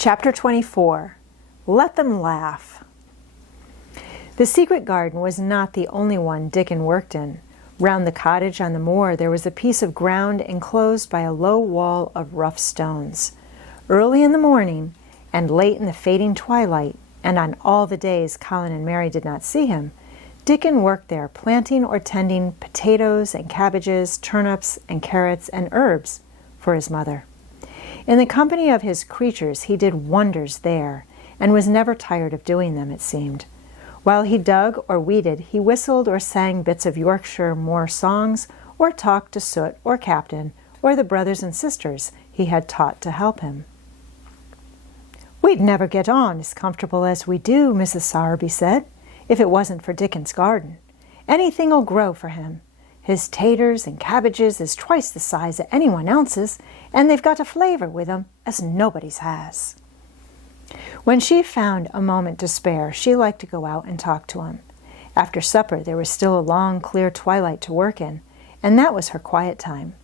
Chapter 24. Let Them Laugh. The secret garden was not the only one Dickon worked in. Round the cottage on the moor there was a piece of ground enclosed by a low wall of rough stones. Early in the morning, and late in the fading twilight, and on all the days Colin and Mary did not see him, Dickon worked there, planting or tending potatoes and cabbages, turnips and carrots and herbs for his mother. In the company of his creatures he did wonders there, and was never tired of doing them, it seemed. While he dug or weeded, he whistled or sang bits of Yorkshire moor songs, or talked to Soot or Captain, or the brothers and sisters he had taught to help him. "We'd never get on as comfortable as we do," Mrs. Sowerby said, "if it wasn't for Dickon's garden. Anything'll grow for him. His taters and cabbages is twice the size of anyone else's, and they've got a flavour with 'em as nobody's has." When she found a moment to spare, she liked to go out and talk to him. After supper there was still a long, clear twilight to work in, and that was her quiet time.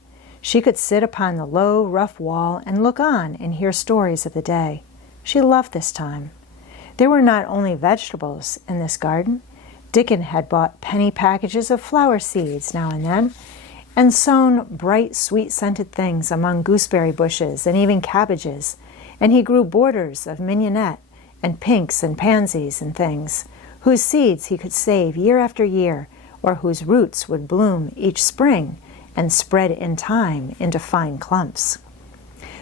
She could sit upon the low, rough wall and look on and hear stories of the day. She loved this time. There were not only vegetables in this garden. Dickon had bought penny packages of flower seeds now and then, and sown bright, sweet-scented things among gooseberry bushes and even cabbages, and he grew borders of mignonette and pinks and pansies and things, whose seeds he could save year after year, or whose roots would bloom each spring and spread in time into fine clumps.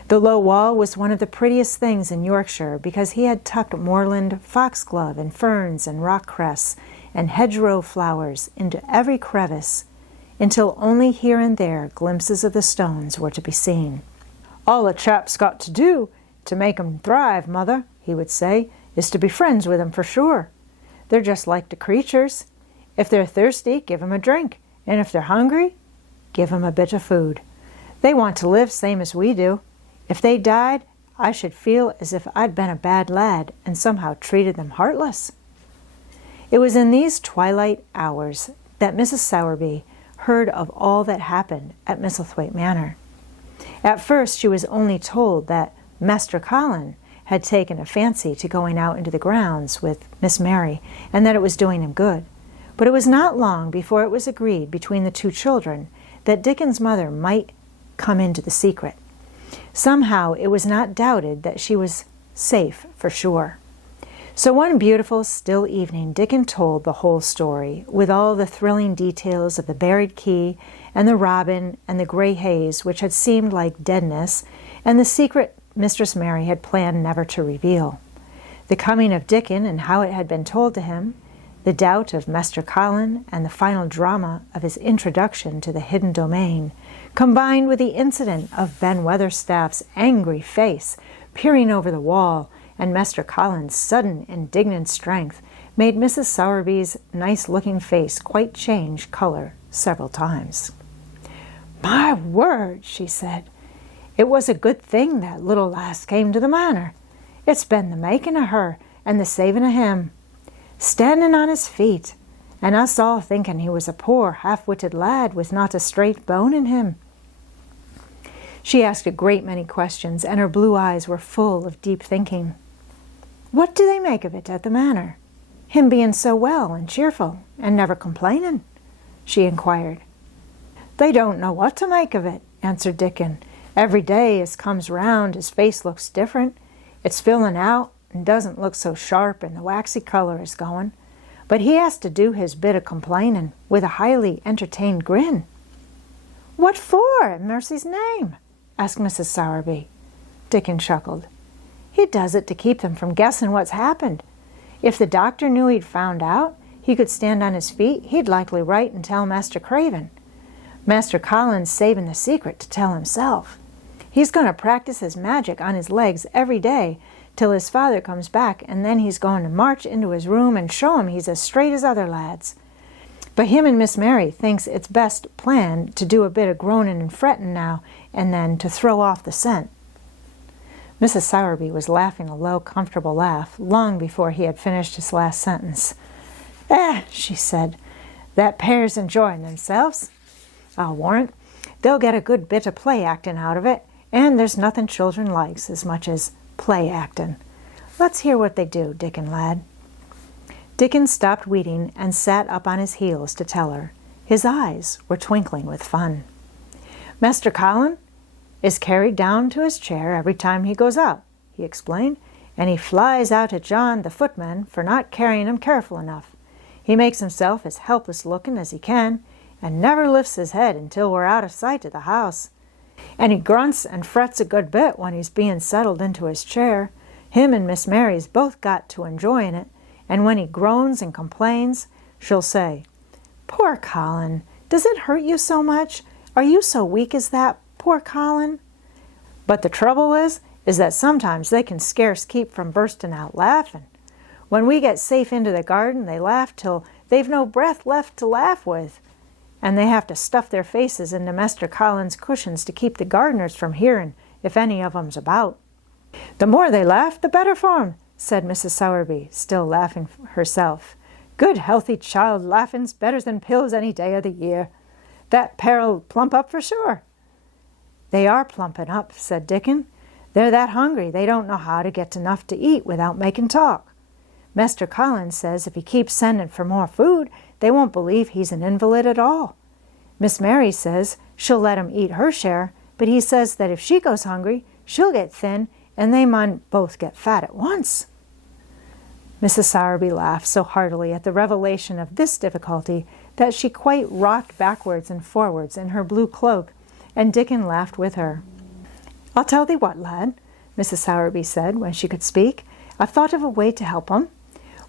The low wall was one of the prettiest things in Yorkshire because he had tucked moorland foxglove and ferns and rock cress and hedgerow flowers into every crevice, until only here and there glimpses of the stones were to be seen. "All a chap's got to do to make 'em thrive, Mother," he would say, "is to be friends with 'em for sure. They're just like the creatures. If they're thirsty, give 'em a drink, and if they're hungry, give 'em a bit of food. They want to live same as we do. If they died, I should feel as if I'd been a bad lad and somehow treated them heartless." It was in these twilight hours that Mrs. Sowerby heard of all that happened at Misselthwaite Manor. At first she was only told that Master Colin had taken a fancy to going out into the grounds with Miss Mary, and that it was doing him good. But it was not long before it was agreed between the two children that Dickon's mother might come into the secret. Somehow it was not doubted that she was safe for sure. So one beautiful, still evening, Dickon told the whole story, with all the thrilling details of the buried key, and the robin, and the grey haze which had seemed like deadness, and the secret Mistress Mary had planned never to reveal. The coming of Dickon and how it had been told to him, the doubt of Master Colin, and the final drama of his introduction to the hidden domain, combined with the incident of Ben Weatherstaff's angry face peering over the wall, and Master Colin's sudden indignant strength, made Mrs. Sowerby's nice-looking face quite change color several times. "My word," she said, "it was a good thing that little lass came to the manor. It's been the making of her and the saving of him. Standing on his feet, and us all thinking he was a poor, half-witted lad with not a straight bone in him." She asked a great many questions, and her blue eyes were full of deep thinking. "What do they make of it at the manor? Him being so well and cheerful, and never complaining?" she inquired. "They don't know what to make of it," answered Dickon. "Every day as comes round his face looks different. It's filling out and doesn't look so sharp, and the waxy colour is going. But he has to do his bit of complaining with a highly entertained grin." "What for, in mercy's name?" asked Mrs. Sowerby. Dickon chuckled. "He does it to keep them from guessing what's happened. If the doctor knew he'd found out he could stand on his feet, he'd likely write and tell Master Craven. Master Colin's saving the secret to tell himself. He's going to practice his magic on his legs every day till his father comes back, and then he's going to march into his room and show him he's as straight as other lads. But him and Miss Mary thinks it's best plan to do a bit of groaning and fretting now and then to throw off the scent." Mrs. Sowerby was laughing a low, comfortable laugh long before he had finished his last sentence. She said, "that pair's enjoying themselves. I'll warrant they'll get a good bit of play acting out of it, and there's nothing children likes as much as play-actin'. Let's hear what they do, Dickon lad." Dickon stopped weeding and sat up on his heels to tell her. His eyes were twinkling with fun. "Master Colin is carried down to his chair every time he goes out," he explained, "and he flies out at John, the footman, for not carrying him careful enough. He makes himself as helpless looking as he can, and never lifts his head until we're out of sight of the house. And he grunts and frets a good bit when he's being settled into his chair. Him and Miss Mary's both got to enjoying it, and when he groans and complains, she'll say, 'Poor Colin, does it hurt you so much? Are you so weak as that, poor Colin?' But the trouble is that sometimes they can scarce keep from bursting out laughing. When we get safe into the garden, they laugh till they've no breath left to laugh with, and they have to stuff their faces into Master Colin's cushions to keep the gardeners from hearing if any of 'em's about." "The more they laugh, the better for 'em," said Mrs. Sowerby, still laughing herself. "Good healthy child laughing's better than pills any day of the year. That pair'll plump up for sure." "They are plumping up," said Dickon. "They're that hungry they don't know how to get enough to eat without making talk. Master Colin says if he keeps sending for more food, they won't believe he's an invalid at all. Miss Mary says she'll let him eat her share, but he says that if she goes hungry, she'll get thin, and they mun both get fat at once." Mrs. Sowerby laughed so heartily at the revelation of this difficulty that she quite rocked backwards and forwards in her blue cloak, and Dickon laughed with her. "I'll tell thee what, lad," Mrs. Sowerby said when she could speak. "I've thought of a way to help 'em.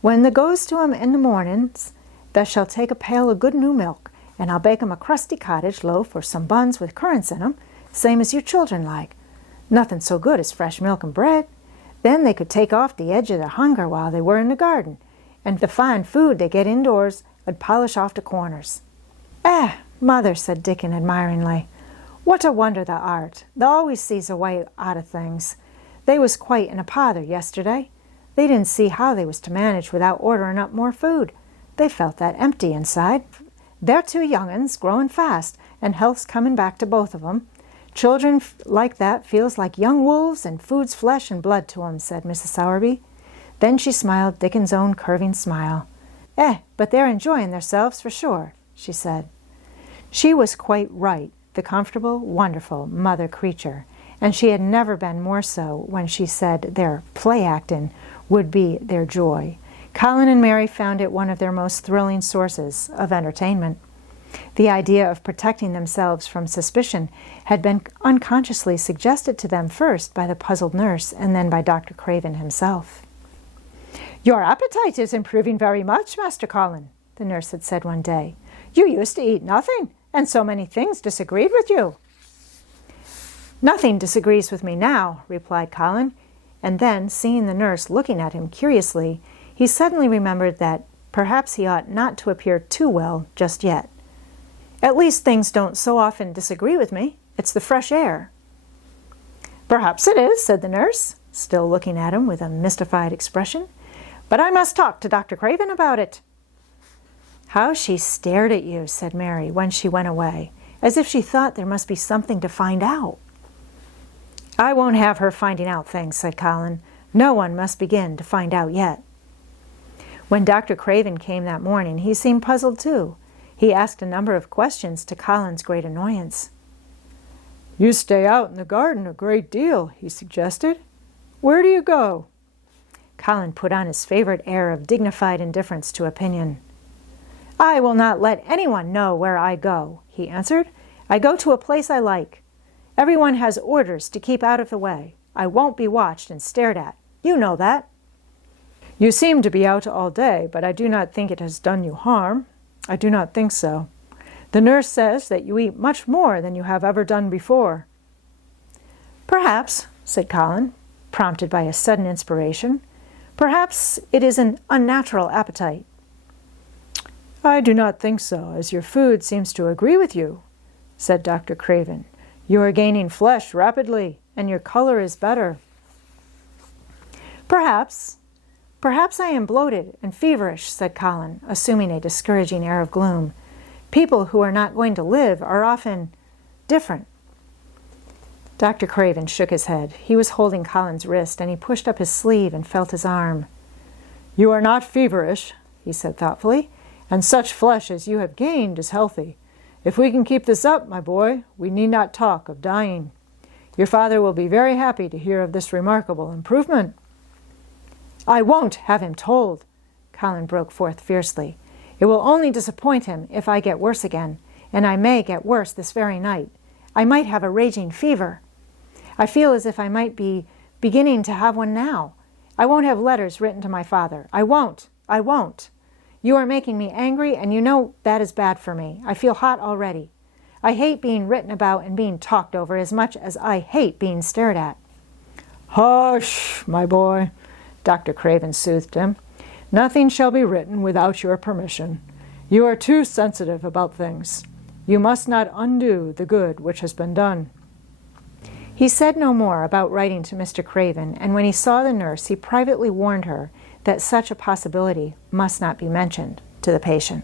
When thou goes to 'em in the mornings, thou shalt take a pail of good new milk, and I'll bake 'em a crusty cottage loaf or some buns with currants in 'em, same as you children like. Nothing so good as fresh milk and bread. Then they could take off the edge of their hunger while they were in the garden, and the fine food they get indoors would polish off the corners." Mother," said Dickon admiringly, "what a wonder thou art. Thou always sees a way out of things. They was quite in a pother yesterday. They didn't see how they was to manage without ordering up more food. They felt that empty inside. They're two young uns, growing fast, and health's coming back to both of 'em. Children like that feels like young wolves, and food's flesh and blood to 'em," said Mrs. Sowerby. Then she smiled Dickon's own curving smile. But they're enjoying themselves for sure," she said. She was quite right, the comfortable, wonderful mother creature, and she had never been more so when she said their play-actin' would be their joy. Colin and Mary found it one of their most thrilling sources of entertainment. The idea of protecting themselves from suspicion had been unconsciously suggested to them first by the puzzled nurse and then by Dr. Craven himself. "Your appetite is improving very much, Master Colin," the nurse had said one day. "You used to eat nothing, and so many things disagreed with you." "Nothing disagrees with me now," replied Colin, and then, seeing the nurse looking at him curiously, he suddenly remembered that perhaps he ought not to appear too well just yet. "At least things don't so often disagree with me. It's the fresh air." "Perhaps it is," said the nurse, still looking at him with a mystified expression. "But I must talk to Dr. Craven about it." "How she stared at you," said Mary when she went away, as if she thought there must be something to find out. "I won't have her finding out things," said Colin. "No one must begin to find out yet." When Dr. Craven came that morning, he seemed puzzled too. He asked a number of questions to Colin's great annoyance. "You stay out in the garden a great deal," he suggested. "Where do you go?" Colin put on his favorite air of dignified indifference to opinion. "I will not let anyone know where I go," he answered. "I go to a place I like. Everyone has orders to keep out of the way. I won't be watched and stared at. You know that." "You seem to be out all day, but I do not think it has done you harm. I do not think so. The nurse says that you eat much more than you have ever done before." "Perhaps," said Colin, prompted by a sudden inspiration, "perhaps it is an unnatural appetite." "I do not think so, as your food seems to agree with you," said Dr. Craven. "You are gaining flesh rapidly, and your color is better." "Perhaps I am bloated and feverish," said Colin, assuming a discouraging air of gloom. "People who are not going to live are often different." Dr. Craven shook his head. He was holding Colin's wrist, and he pushed up his sleeve and felt his arm. "You are not feverish," he said thoughtfully, "and such flesh as you have gained is healthy. If we can keep this up, my boy, we need not talk of dying. Your father will be very happy to hear of this remarkable improvement." "I won't have him told," Colin broke forth fiercely. "It will only disappoint him if I get worse again, and I may get worse this very night. I might have a raging fever. I feel as if I might be beginning to have one now. I won't have letters written to my father. I won't. I won't. You are making me angry, and you know that is bad for me. I feel hot already. I hate being written about and being talked over as much as I hate being stared at." "Hush, my boy," Dr. Craven soothed him. "Nothing shall be written without your permission. You are too sensitive about things. You must not undo the good which has been done." He said no more about writing to Mr. Craven, and when he saw the nurse, he privately warned her that such a possibility must not be mentioned to the patient.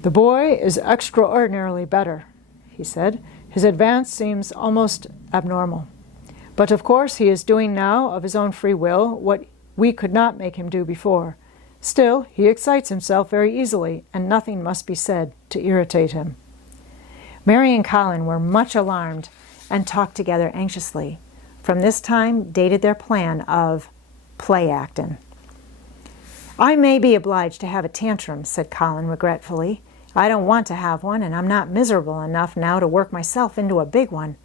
"The boy is extraordinarily better," he said. "His advance seems almost abnormal. But of course he is doing now of his own free will what we could not make him do before. Still, he excites himself very easily, and nothing must be said to irritate him." Mary and Colin were much alarmed and talked together anxiously. From this time dated their plan of play-acting. "I may be obliged to have a tantrum," said Colin regretfully. "I don't want to have one, and I'm not miserable enough now to work myself into a big one.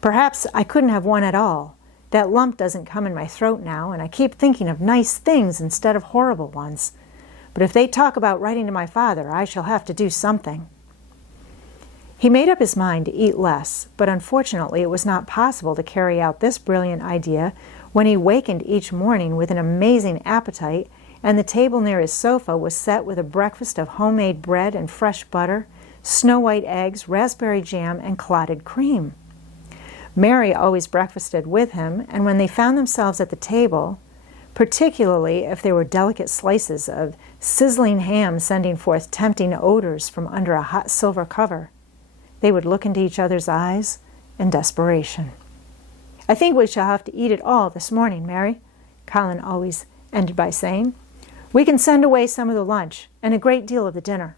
Perhaps I couldn't have one at all. That lump doesn't come in my throat now, and I keep thinking of nice things instead of horrible ones. But if they talk about writing to my father, I shall have to do something." He made up his mind to eat less, but unfortunately it was not possible to carry out this brilliant idea when he wakened each morning with an amazing appetite, and the table near his sofa was set with a breakfast of homemade bread and fresh butter, snow-white eggs, raspberry jam, and clotted cream. Mary always breakfasted with him, and when they found themselves at the table, particularly if there were delicate slices of sizzling ham sending forth tempting odors from under a hot silver cover, they would look into each other's eyes in desperation. "I think we shall have to eat it all this morning, Mary," Colin always ended by saying. "We can send away some of the lunch and a great deal of the dinner."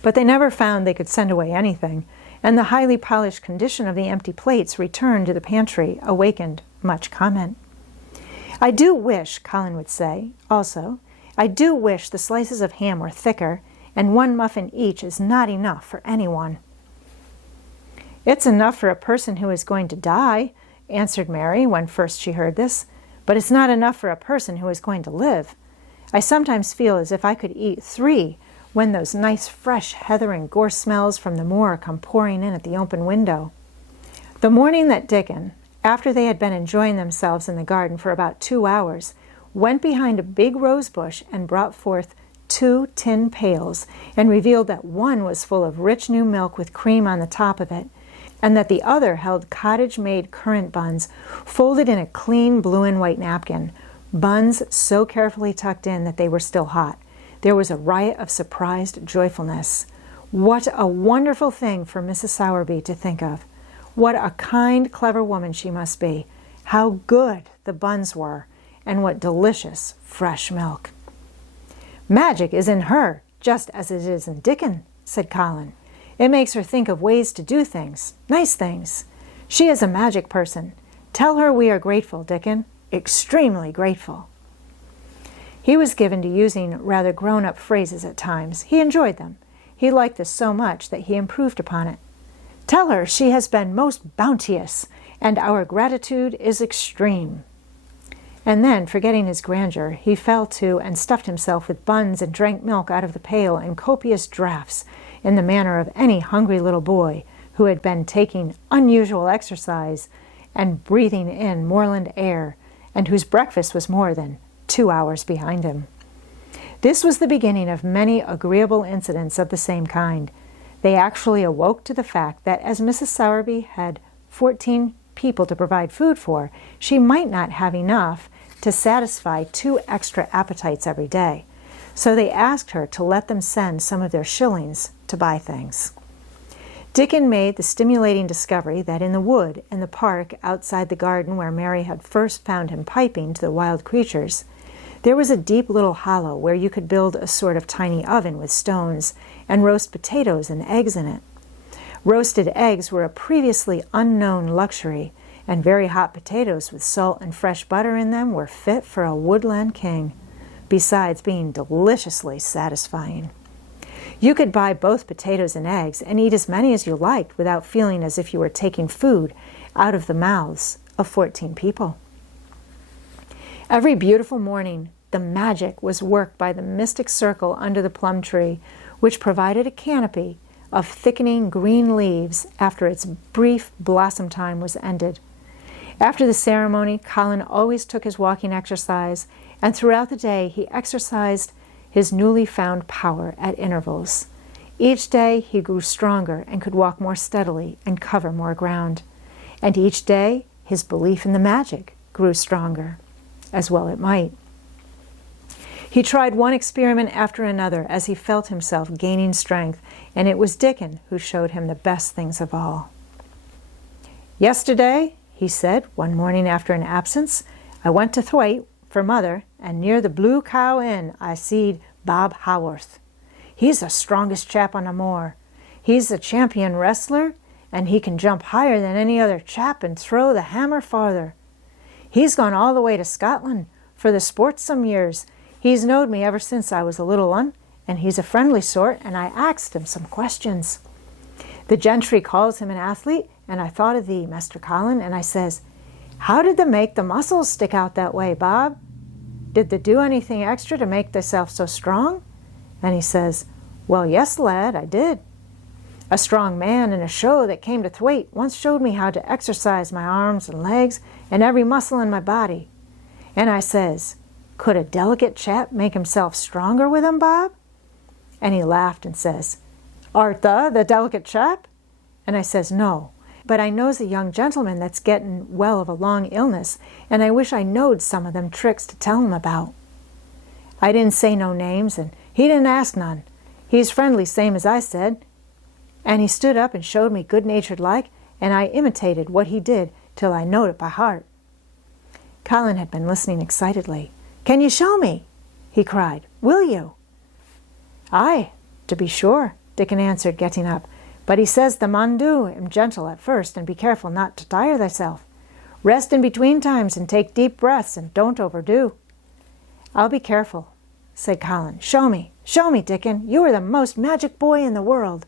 But they never found they could send away anything, and the highly polished condition of the empty plates returned to the pantry awakened much comment. "I do wish," Colin would say, also, "I do wish the slices of ham were thicker, and one muffin each is not enough for anyone." "It's enough for a person who is going to die," answered Mary when first she heard this, "but it's not enough for a person who is going to live. I sometimes feel as if I could eat 3 when those nice fresh heather and gorse smells from the moor come pouring in at the open window." The morning that Dickon, after they had been enjoying themselves in the garden for about 2 hours, went behind a big rose bush and brought forth 2 tin pails, and revealed that one was full of rich new milk with cream on the top of it, and that the other held cottage-made currant buns folded in a clean blue and white napkin, buns so carefully tucked in that they were still hot. There was a riot of surprised joyfulness. What a wonderful thing for Mrs. Sowerby to think of! What a kind, clever woman she must be! How good the buns were, and what delicious fresh milk! "Magic is in her, just as it is in Dickon," said Colin. "It makes her think of ways to do things, nice things. She is a magic person. Tell her we are grateful, Dickon, extremely grateful." He was given to using rather grown-up phrases at times. He enjoyed them. He liked this so much that he improved upon it. "Tell her she has been most bounteous, and our gratitude is extreme." And then, forgetting his grandeur, he fell to and stuffed himself with buns and drank milk out of the pail in copious draughts, in the manner of any hungry little boy who had been taking unusual exercise and breathing in moorland air, and whose breakfast was more than 2 hours behind him. This was the beginning of many agreeable incidents of the same kind. They actually awoke to the fact that as Mrs. Sowerby had 14 people to provide food for, she might not have enough to satisfy 2 extra appetites every day. So they asked her to let them send some of their shillings to buy things. Dickon made the stimulating discovery that in the wood and the park outside the garden where Mary had first found him piping to the wild creatures, there was a deep little hollow where you could build a sort of tiny oven with stones and roast potatoes and eggs in it. Roasted eggs were a previously unknown luxury, and very hot potatoes with salt and fresh butter in them were fit for a woodland king, besides being deliciously satisfying. You could buy both potatoes and eggs and eat as many as you liked without feeling as if you were taking food out of the mouths of 14 people. Every beautiful morning, the magic was worked by the mystic circle under the plum tree, which provided a canopy of thickening green leaves after its brief blossom time was ended. After the ceremony, Colin always took his walking exercise, and throughout the day he exercised his newly found power at intervals. Each day he grew stronger and could walk more steadily and cover more ground. And each day his belief in the magic grew stronger, as well it might. He tried one experiment after another as he felt himself gaining strength, and it was Dickon who showed him the best things of all. "Yesterday," he said one morning after an absence, "I went to Thwaite for Mother, and near the Blue Cow Inn I seed Bob Haworth. He's the strongest chap on the moor. He's a champion wrestler, and he can jump higher than any other chap and throw the hammer farther. He's gone all the way to Scotland for the sport some years. He's knowed me ever since I was a little one, and he's a friendly sort, and I axed him some questions. The gentry calls him an athlete, and I thought of thee, Master Colin, and I says, 'How did they make the muscles stick out that way, Bob? Did they do anything extra to make thyself so strong?' And he says, 'Well, yes, lad, I did. A strong man in a show that came to Thwaite once showed me how to exercise my arms and legs and every muscle in my body.' And I says, 'Could a delicate chap make himself stronger with 'em, Bob?' And he laughed and says, 'Art thou the delicate chap?' And I says, 'No, but I knows a young gentleman that's getting well of a long illness, and I wish I knowed some of them tricks to tell him about.' I didn't say no names, and he didn't ask none. He's friendly same as I said. And he stood up and showed me good-natured like, and I imitated what he did till I knowed it by heart." Colin had been listening excitedly. "Can you show me?" he cried. "Will you?" "Aye, to be sure," Dickon answered, getting up. "But he says the mun do him gentle at first, and be careful not to tire thyself. Rest in between times and take deep breaths, and don't overdo." "I'll be careful," said Colin. Show me, Dickon. You are the most magic boy in the world."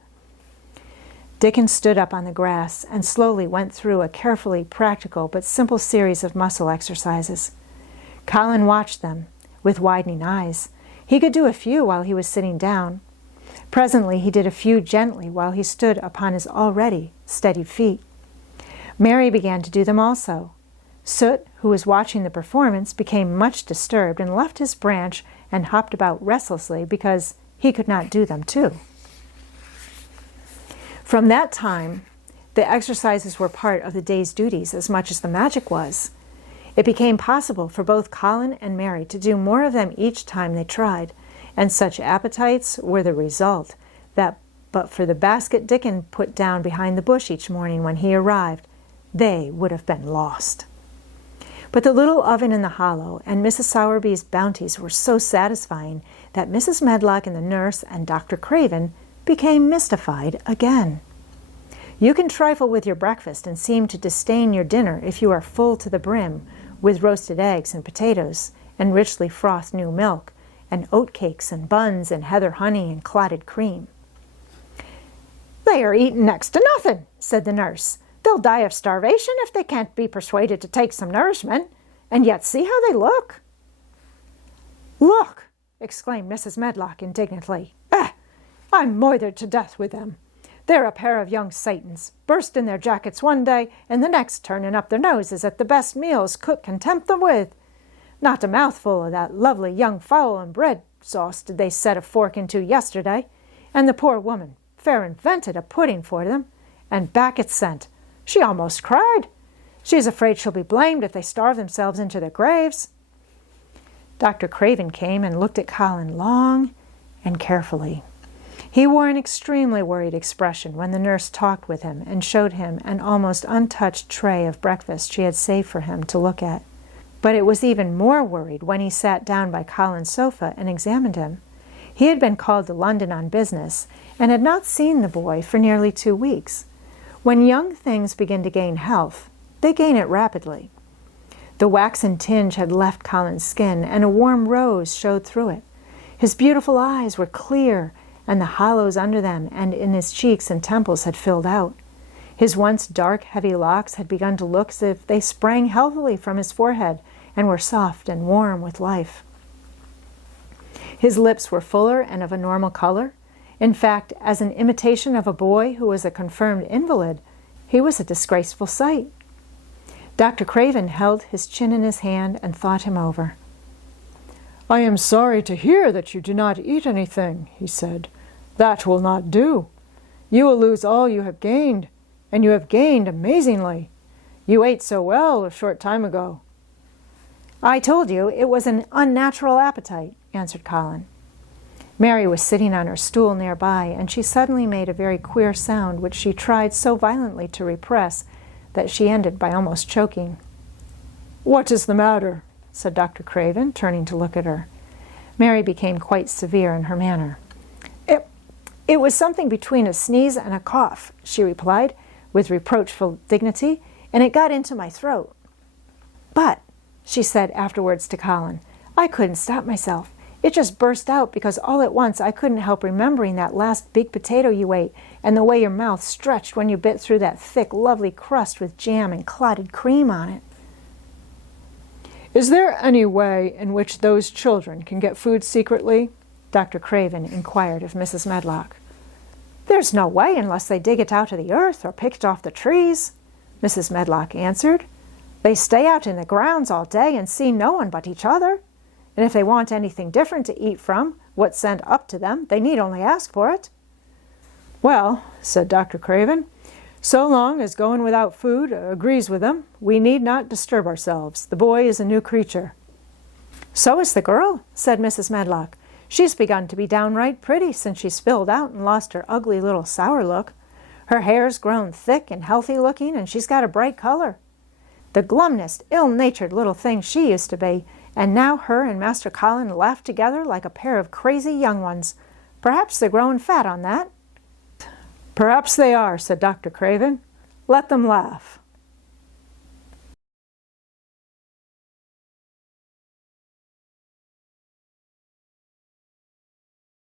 Dickon stood up on the grass and slowly went through a carefully practical but simple series of muscle exercises. Colin watched them with widening eyes. He could do a few while he was sitting down. Presently he did a few gently while he stood upon his already steady feet. Mary began to do them also. Soot, who was watching the performance, became much disturbed and left his branch and hopped about restlessly because he could not do them too. From that time, the exercises were part of the day's duties as much as the magic was. It became possible for both Colin and Mary to do more of them each time they tried, and such appetites were the result that but for the basket Dickon put down behind the bush each morning when he arrived, they would have been lost. But the little oven in the hollow and Mrs. Sowerby's bounties were so satisfying that Mrs. Medlock and the nurse and Dr. Craven became mystified again. You can trifle with your breakfast and seem to disdain your dinner if you are full to the brim with roasted eggs and potatoes and richly frothed new milk and oat cakes and buns and heather honey and clotted cream. "They are eating next to nothing," said the nurse. "They'll die of starvation if they can't be persuaded to take some nourishment. And yet see how they look." "Look!" exclaimed Mrs. Medlock indignantly. I'm moithered to death with them. They're a pair of young Satans, bursting their jackets one day and the next turning up their noses at the best meals cook can tempt them with. Not a mouthful of that lovely young fowl and bread sauce did they set a fork into yesterday, and the poor woman fair invented a pudding for them, and back it sent. She almost cried. She's afraid she'll be blamed if they starve themselves into their graves." Dr. Craven came and looked at Colin long and carefully. He wore an extremely worried expression when the nurse talked with him and showed him an almost untouched tray of breakfast she had saved for him to look at. But it was even more worried when he sat down by Colin's sofa and examined him. He had been called to London on business and had not seen the boy for nearly 2 weeks. When young things begin to gain health, they gain it rapidly. The waxen tinge had left Colin's skin, and a warm rose showed through it. His beautiful eyes were clear, and the hollows under them and in his cheeks and temples had filled out. His once dark, heavy locks had begun to look as if they sprang healthily from his forehead and were soft and warm with life. His lips were fuller and of a normal color. In fact, as an imitation of a boy who was a confirmed invalid, he was a disgraceful sight. Dr. Craven held his chin in his hand and thought him over. "I am sorry to hear that you do not eat anything," he said. "That will not do. You will lose all you have gained, and you have gained amazingly. You ate so well a short time ago." "I told you it was an unnatural appetite," answered Colin. Mary was sitting on her stool nearby, and she suddenly made a very queer sound which she tried so violently to repress that she ended by almost choking. "What is the matter?" said Dr. Craven, turning to look at her. Mary became quite severe in her manner. It was something between a sneeze and a cough," she replied, with reproachful dignity, "and it got into my throat." "But," she said afterwards to Colin, "I couldn't stop myself. It just burst out because all at once I couldn't help remembering that last big potato you ate and the way your mouth stretched when you bit through that thick, lovely crust with jam and clotted cream on it." "Is there any way in which those children can get food secretly?" Dr. Craven inquired of Mrs. Medlock. "There's no way unless they dig it out of the earth or pick it off the trees," Mrs. Medlock answered. "They stay out in the grounds all day and see no one but each other. And if they want anything different to eat from what's sent up to them, they need only ask for it." "Well," said Dr. Craven, "so long as going without food agrees with them, we need not disturb ourselves. The boy is a new creature." "So is the girl," said Mrs. Medlock. "She's begun to be downright pretty since she spilled out and lost her ugly little sour look. Her hair's grown thick and healthy looking, and she's got a bright color. The glumnest, ill-natured little thing she used to be, and now her and Master Colin laugh together like a pair of crazy young ones. Perhaps they're growing fat on that." "Perhaps they are," said Dr. Craven. "Let them laugh."